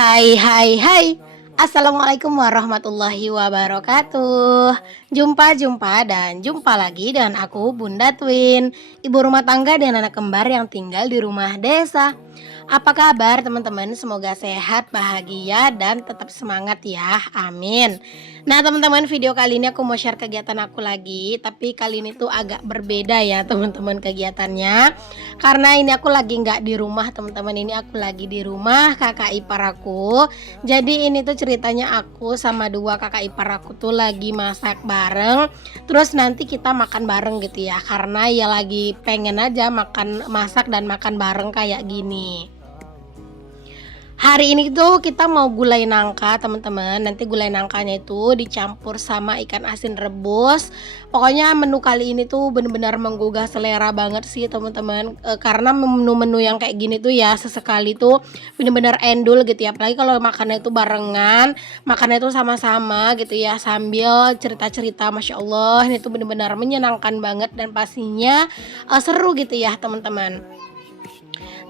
Hai. Assalamualaikum warahmatullahi wabarakatuh. Jumpa lagi dengan aku Bunda Twin, ibu rumah tangga dan anak kembar yang tinggal di rumah desa. Apa kabar teman-teman? Semoga sehat, bahagia dan tetap semangat ya. Amin. Nah, teman-teman, video kali ini aku mau share kegiatan aku lagi, tapi kali ini tuh agak berbeda ya, teman-teman, kegiatannya. Karena ini aku lagi nggak di rumah, teman-teman. Ini aku lagi di rumah kakak ipar aku. Jadi ini tuh ceritanya aku sama dua kakak ipar aku tuh lagi masak bareng. Terus nanti kita makan bareng gitu ya. Karena ya lagi pengen aja masak dan makan bareng kayak gini. Hari ini tuh kita mau gulai nangka, teman-teman. Nanti gulai nangkanya itu dicampur sama ikan asin rebus. Pokoknya menu kali ini tuh bener-bener menggugah selera banget sih, teman-teman. Karena menu-menu yang kayak gini tuh ya sesekali tuh bener-bener endul gitu ya. Apalagi kalau makannya itu barengan, makannya itu sama-sama gitu ya, sambil cerita-cerita. Masya Allah, ini tuh bener-bener menyenangkan banget dan pastinya seru gitu ya, teman-teman.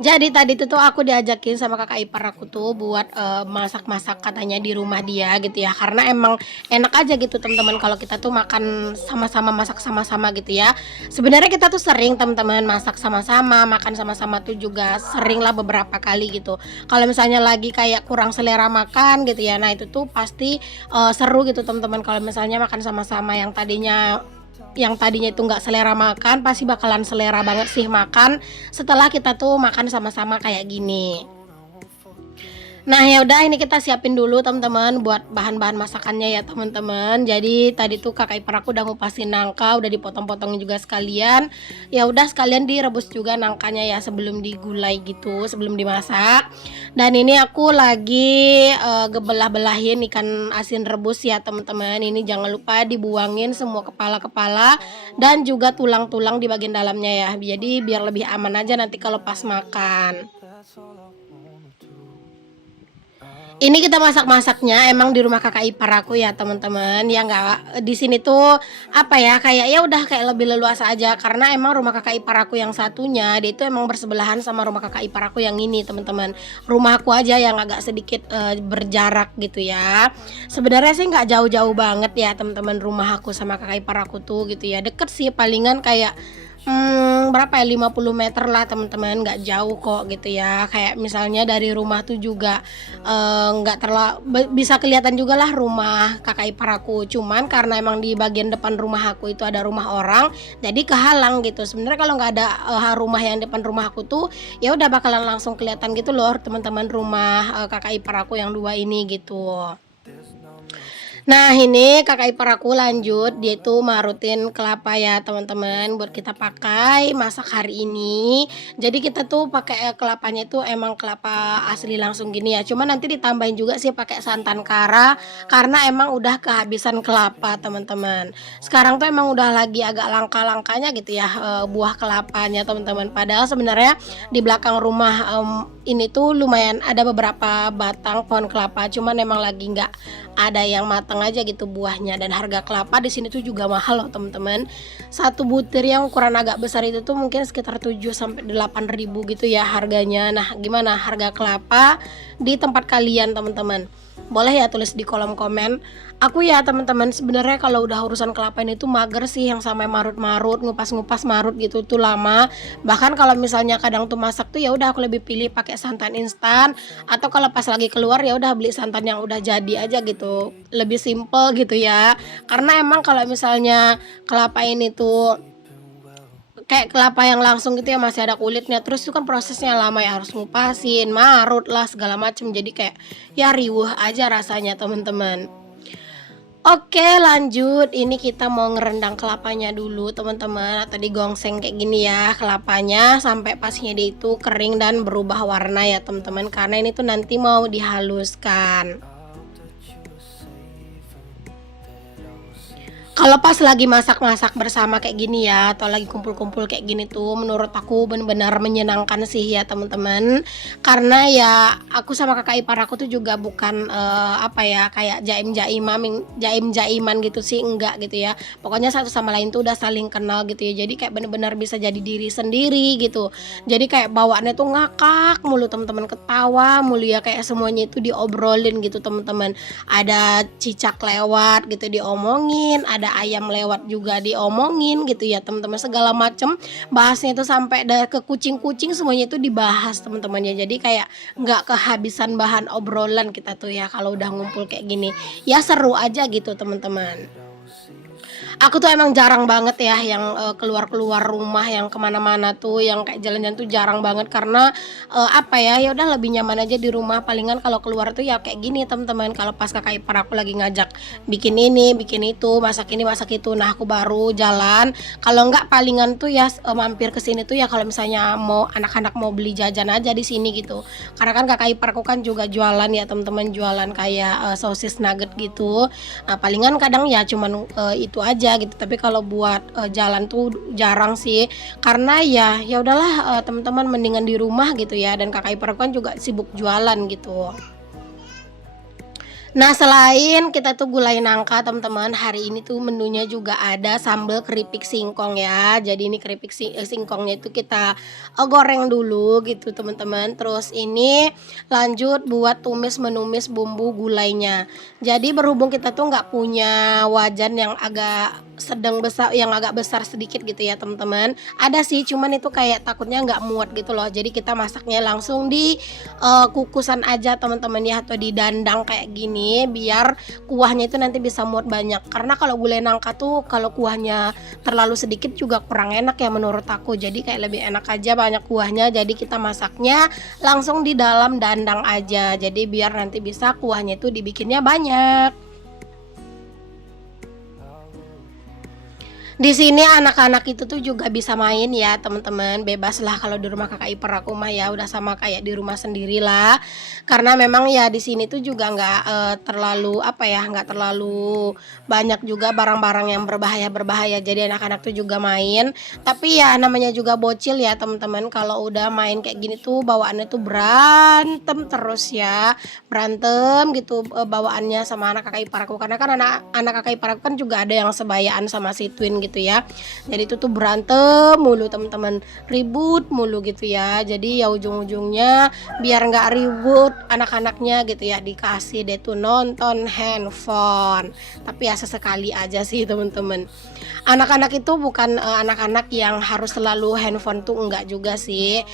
Jadi tadi tuh aku diajakin sama kakak ipar aku tuh buat, masak-masak katanya di rumah dia gitu ya, karena emang enak aja gitu teman-teman kalau kita tuh makan sama-sama, masak sama-sama gitu ya. Sebenarnya kita tuh sering teman-teman masak sama-sama, makan sama-sama tuh juga sering lah beberapa kali gitu. Kalau misalnya lagi kayak kurang selera makan gitu ya, nah itu tuh pasti, seru gitu teman-teman kalau misalnya makan sama-sama yang tadinya itu nggak selera makan, pasti bakalan selera banget sih makan setelah kita tuh makan sama-sama kayak gini. Nah, ya udah ini kita siapin dulu teman-teman buat bahan-bahan masakannya ya teman-teman. Jadi tadi tuh kakak ipar aku udah ngupasin nangka, udah dipotong-potong juga sekalian. Ya udah sekalian direbus juga nangkanya ya sebelum digulai gitu, sebelum dimasak. Dan ini aku lagi gebelah-belahin ikan asin rebus ya teman-teman. Ini jangan lupa dibuangin semua kepala-kepala dan juga tulang-tulang di bagian dalamnya ya. Jadi biar lebih aman aja nanti kalau pas makan. Ini kita masak-masaknya emang di rumah kakak ipar aku ya teman-teman, ya nggak di sini tuh apa ya, kayak ya udah kayak lebih leluasa aja karena emang rumah kakak ipar aku yang satunya dia itu emang bersebelahan sama rumah kakak ipar aku yang ini teman-teman. Rumah aku aja yang agak sedikit berjarak gitu ya. Sebenarnya sih nggak jauh-jauh banget ya teman-teman, rumah aku sama kakak ipar aku tuh gitu ya, deket sih palingan kayak berapa ya, 50 meter lah teman-teman, nggak jauh kok gitu ya. Kayak misalnya dari rumah tuh juga, nggak bisa kelihatan juga lah rumah kakak ipar aku. Cuman karena emang di bagian depan rumah aku itu ada rumah orang, jadi kehalang gitu. Sebenarnya kalau nggak ada, rumah yang depan rumah aku tuh, ya udah bakalan langsung kelihatan gitu loh teman-teman rumah, kakak ipar aku yang 2 ini gitu. Nah, ini kakak ipar aku lanjut, dia itu marutin kelapa ya teman-teman buat kita pakai masak hari ini. Jadi kita tuh pakai kelapanya itu emang kelapa asli langsung gini ya. Cuma nanti ditambahin juga sih pakai santan kara karena emang udah kehabisan kelapa teman-teman. Sekarang tuh emang udah lagi agak langka-langkanya gitu ya, buah kelapanya teman-teman. Padahal sebenarnya di belakang rumah ini tuh lumayan ada beberapa batang pohon kelapa, cuman emang lagi nggak ada yang matang aja gitu buahnya. Dan harga kelapa di sini tuh juga mahal loh teman-teman. Satu butir yang ukuran agak besar itu tuh mungkin sekitar 7 sampai 8 ribu gitu ya harganya. Nah, gimana harga kelapa di tempat kalian teman-teman? Boleh ya tulis di kolom komen. Aku ya teman-teman sebenarnya kalau udah urusan kelapa ini tuh mager sih, yang sampai marut-marut, ngupas-ngupas marut gitu tuh lama. Bahkan kalau misalnya kadang tuh masak tuh ya udah aku lebih pilih pakai santan instan, atau kalau pas lagi keluar ya udah beli santan yang udah jadi aja gitu. Lebih simple gitu ya. Karena emang kalau misalnya kelapa ini tuh kayak kelapa yang langsung gitu ya masih ada kulitnya, terus itu kan prosesnya lama ya, harus ngupasin, marut lah segala macem, jadi kayak ya riweuh aja rasanya teman-teman. Oke lanjut, ini kita mau ngerendang kelapanya dulu teman-teman, atau digongseng kayak gini ya kelapanya sampai pasnya dia itu kering dan berubah warna ya teman-teman, karena ini tuh nanti mau dihaluskan. Kalau pas lagi masak-masak bersama kayak gini ya, atau lagi kumpul-kumpul kayak gini tuh, menurut aku benar-benar menyenangkan sih ya teman-teman. Karena ya aku sama kakak ipar aku tuh juga bukan apa ya kayak jaim-jaiman gitu sih, enggak gitu ya. Pokoknya satu sama lain tuh udah saling kenal gitu ya. Jadi kayak benar-benar bisa jadi diri sendiri gitu. Jadi kayak bawaannya tuh ngakak mulu teman-teman, ketawa mulu ya, kayak semuanya itu diobrolin gitu teman-teman. Ada cicak lewat gitu diomongin, ada ayam lewat juga diomongin gitu ya teman-teman, segala macem bahasnya itu sampai ke kucing-kucing semuanya itu dibahas teman-teman ya. Jadi kayak nggak kehabisan bahan obrolan kita tuh ya kalau udah ngumpul kayak gini ya, seru aja gitu teman-teman. Aku tuh emang jarang banget ya yang keluar-keluar rumah, yang kemana-mana tuh, yang kayak jalan-jalan tuh jarang banget karena apa ya, ya udah lebih nyaman aja di rumah. Palingan kalau keluar tuh ya kayak gini teman-teman, kalau pas kakak ipar aku lagi ngajak bikin ini, bikin itu, masak ini, masak itu, nah aku baru jalan. Kalau enggak palingan tuh ya mampir ke sini tuh ya kalau misalnya mau anak-anak mau beli jajan aja di sini gitu. Karena kan kakak iparku kan juga jualan ya teman-teman, jualan kayak sosis nugget gitu. Nah, palingan kadang ya cuman itu aja gitu. Tapi kalau buat jalan tuh jarang sih. Karena ya udahlah, teman-teman mendingan di rumah gitu ya, dan kakak ipar kan juga sibuk jualan gitu. Nah, selain kita tuh gulai nangka teman-teman, hari ini tuh menunya juga ada sambal keripik singkong ya. Jadi ini keripik singkongnya itu kita goreng dulu gitu teman-teman. Terus ini lanjut buat menumis bumbu gulainya. Jadi berhubung kita tuh nggak punya wajan yang agak sedang besar, yang agak besar sedikit gitu ya teman-teman. Ada sih, cuman itu kayak takutnya nggak muat gitu loh. Jadi kita masaknya langsung di kukusan aja teman-teman ya, atau didandang kayak gini biar kuahnya itu nanti bisa muat banyak. Karena kalau gulai nangka tuh kalau kuahnya terlalu sedikit juga kurang enak ya menurut aku. Jadi kayak lebih enak aja banyak kuahnya. Jadi kita masaknya langsung di dalam dandang aja. Jadi biar nanti bisa kuahnya itu dibikinnya banyak. Di sini anak-anak itu tuh juga bisa main ya teman-teman, bebas lah kalau di rumah kakak ipar aku mah ya udah sama kayak di rumah sendiri lah. Karena memang ya di sini tuh juga nggak terlalu apa ya, nggak terlalu banyak juga barang-barang yang berbahaya-berbahaya. Jadi anak-anak tuh juga main. Tapi ya namanya juga bocil ya teman-teman, kalau udah main kayak gini tuh bawaannya tuh berantem terus ya, berantem gitu bawaannya sama anak kakak ipar aku. Karena kan anak kakak ipar aku kan juga ada yang sebayaan sama si twin gitu ya. Jadi itu tuh berantem mulu teman-teman, ribut mulu gitu ya. Jadi ya ujung-ujungnya biar nggak ribut anak-anaknya gitu ya, dikasih deh tuh nonton handphone. Tapi ya sesekali aja sih teman-teman. Anak-anak itu bukan anak-anak yang harus selalu handphone tuh, enggak juga sih.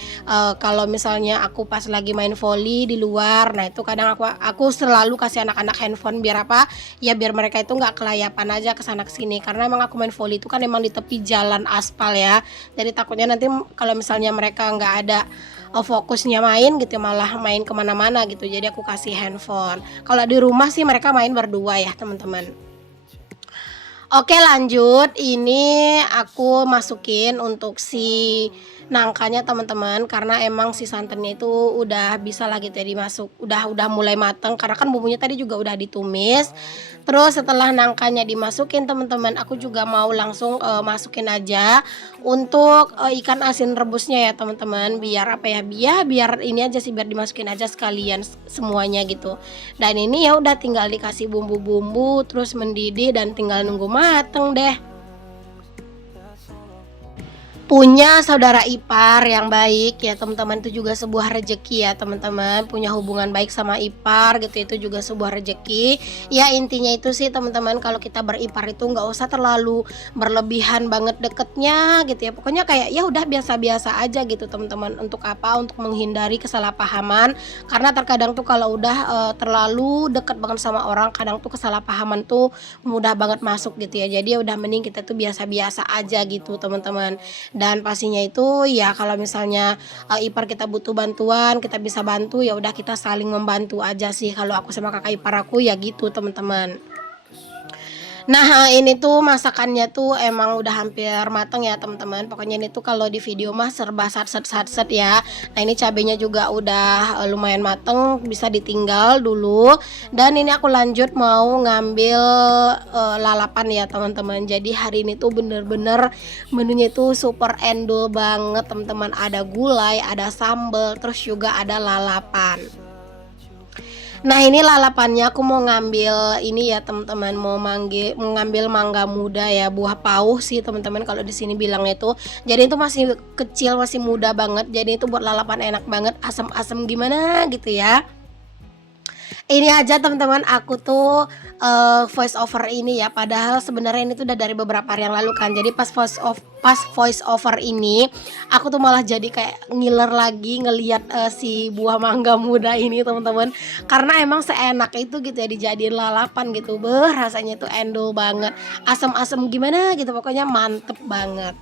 Kalau misalnya aku pas lagi main volley di luar, nah itu kadang aku selalu kasih anak-anak handphone biar apa? Ya biar mereka itu nggak kelayapan aja ke sana sini. Karena emang aku main volley itu kan emang di tepi jalan aspal ya. Jadi takutnya nanti kalau misalnya mereka nggak ada fokusnya main gitu, malah main kemana-mana gitu. Jadi aku kasih handphone. Kalau di rumah sih mereka main berdua ya teman-teman. Oke lanjut, ini aku masukin untuk si nangkanya teman-teman, karena emang si santannya itu udah bisa lah gitu ya dimasuk, udah mulai mateng karena kan bumbunya tadi juga udah ditumis. Terus setelah nangkanya dimasukin teman-teman, aku juga mau langsung masukin aja untuk ikan asin rebusnya ya teman-teman, biar apa ya, biar ini aja sih, biar dimasukin aja sekalian semuanya gitu. Dan ini ya udah tinggal dikasih bumbu-bumbu terus mendidih dan tinggal nunggu mateng deh. Punya saudara ipar yang baik ya teman-teman, itu juga sebuah rejeki ya teman-teman. Punya hubungan baik sama ipar gitu, itu juga sebuah rejeki. Ya intinya itu sih teman-teman, kalau kita beripar itu nggak usah terlalu berlebihan banget deketnya gitu ya. Pokoknya kayak ya udah biasa-biasa aja gitu teman-teman. Untuk apa? Untuk menghindari kesalahpahaman. Karena terkadang tuh kalau udah terlalu deket banget sama orang, kadang tuh kesalahpahaman tuh mudah banget masuk gitu ya. Jadi ya udah mending kita tuh biasa-biasa aja gitu teman-teman. Dan pastinya itu ya kalau misalnya ipar kita butuh bantuan, kita bisa bantu, ya udah kita saling membantu aja sih. Kalau aku sama kakak ipar aku ya gitu teman-teman. Nah, ini tuh masakannya tuh emang udah hampir mateng ya teman-teman. Pokoknya ini tuh kalau di video mah serba satset ya. Nah, ini cabenya juga udah lumayan mateng, bisa ditinggal dulu. Dan ini aku lanjut mau ngambil lalapan ya teman-teman. Jadi hari ini tuh bener-bener menunya itu super endul banget teman-teman. Ada gulai, ada sambal, terus juga ada lalapan. Nah, ini lalapannya aku mau ngambil ini ya teman-teman, mau ngambil mangga muda ya, buah pauh sih teman-teman kalau di sini bilangnya itu. Jadi itu masih kecil, masih muda banget. Jadi itu buat lalapan enak banget, asam-asam gimana gitu ya. Ini aja teman-teman aku tuh voice over ini ya, padahal sebenarnya ini tuh udah dari beberapa hari yang lalu kan. Jadi pas voice over ini aku tuh malah jadi kayak ngiler lagi ngelihat si buah mangga muda ini teman-teman, karena emang seenak itu gitu ya dijadiin lalapan gitu. Rasanya tuh endul banget, asam-asam gimana gitu, pokoknya mantep banget.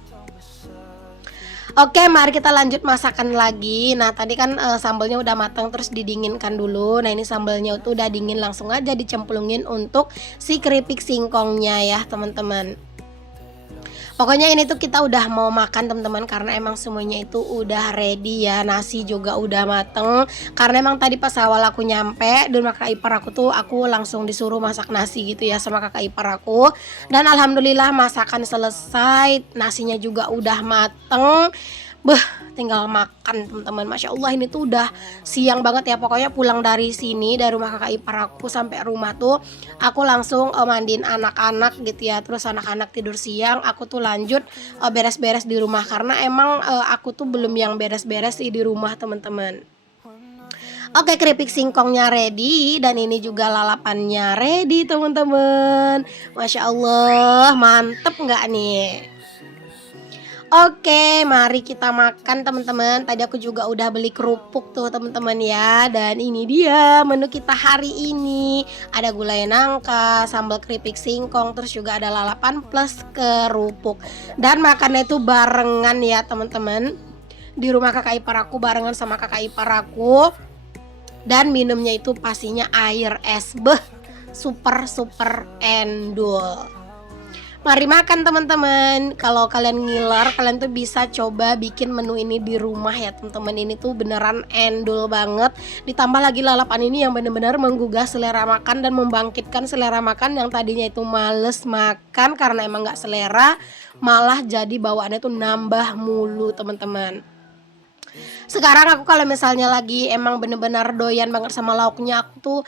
Oke, mari kita lanjut masakan lagi. Nah, tadi kan sambalnya udah matang terus didinginkan dulu. Nah, ini sambalnya tuh udah dingin, langsung aja dicemplungin untuk si keripik singkongnya ya, teman-teman. Pokoknya ini tuh kita udah mau makan teman-teman, karena emang semuanya itu udah ready ya. Nasi juga udah mateng. Karena emang tadi pas awal aku nyampe di rumah kakak ipar aku tuh, aku langsung disuruh masak nasi gitu ya sama kakak ipar aku. Dan alhamdulillah masakan selesai, nasinya juga udah mateng. Beh, tinggal makan teman-teman. Masya Allah, ini tuh udah siang banget ya. Pokoknya pulang dari sini, dari rumah kakak ipar aku sampai rumah tuh aku langsung mandiin anak-anak gitu ya. Terus anak-anak tidur siang, aku tuh lanjut beres-beres di rumah, karena emang aku tuh belum yang beres-beres sih di rumah teman-teman. Oke, keripik singkongnya ready dan ini juga lalapannya ready teman-teman. Masya Allah, mantep nggak nih? Oke, mari kita makan teman-teman. Tadi aku juga udah beli kerupuk tuh teman-teman ya. Dan ini dia menu kita hari ini. Ada gulai nangka, sambal keripik singkong, terus juga ada lalapan plus kerupuk. Dan makannya itu barengan ya teman-teman. Di rumah kakak ipar aku barengan sama kakak ipar aku. Dan minumnya itu pastinya air es. Beh, super endul. Mari makan teman-teman. Kalau kalian ngiler, kalian tuh bisa coba bikin menu ini di rumah ya teman-teman. Ini tuh beneran endul banget. Ditambah lagi lalapan ini yang bener-bener menggugah selera makan dan membangkitkan selera makan yang tadinya itu males makan karena emang gak selera, malah jadi bawaannya tuh nambah mulu teman-teman. Sekarang aku kalau misalnya lagi emang bener-bener doyan banget sama lauknya, aku tuh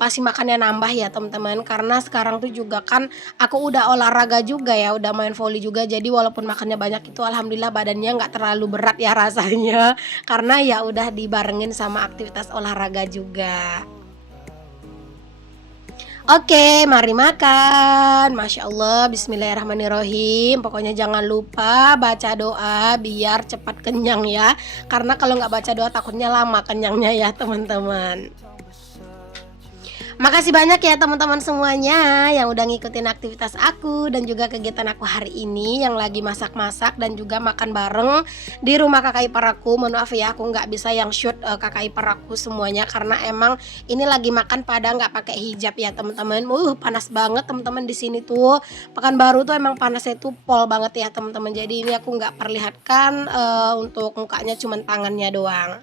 pasti makannya nambah ya teman-teman. Karena sekarang tuh juga kan aku udah olahraga juga ya, udah main volley juga. Jadi walaupun makannya banyak itu alhamdulillah badannya nggak terlalu berat ya rasanya. Karena ya udah dibarengin sama aktivitas olahraga juga. Oke, mari makan. Masya Allah, bismillahirrahmanirrahim. Pokoknya jangan lupa baca doa biar cepat kenyang ya. Karena kalau nggak baca doa takutnya lama kenyangnya ya teman-teman. Makasih banyak ya teman-teman semuanya yang udah ngikutin aktivitas aku dan juga kegiatan aku hari ini yang lagi masak-masak dan juga makan bareng di rumah kakak ipar aku. Mohon maaf ya aku nggak bisa yang shoot kakak ipar aku semuanya karena emang ini lagi makan pada nggak pakai hijab ya teman-teman. Panas banget teman-teman di sini tuh. Pekanbaru tuh emang panasnya tuh pol banget ya teman-teman. Jadi ini aku nggak perlihatkan untuk mukanya, cuman tangannya doang.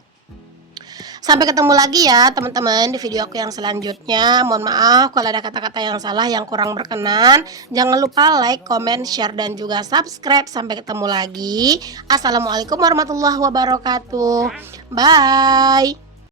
Sampai ketemu lagi ya teman-teman di video aku yang selanjutnya. Mohon maaf kalau ada kata-kata yang salah, yang kurang berkenan. Jangan lupa like, comment, share, dan juga subscribe. Sampai ketemu lagi. Assalamualaikum warahmatullahi wabarakatuh. Bye.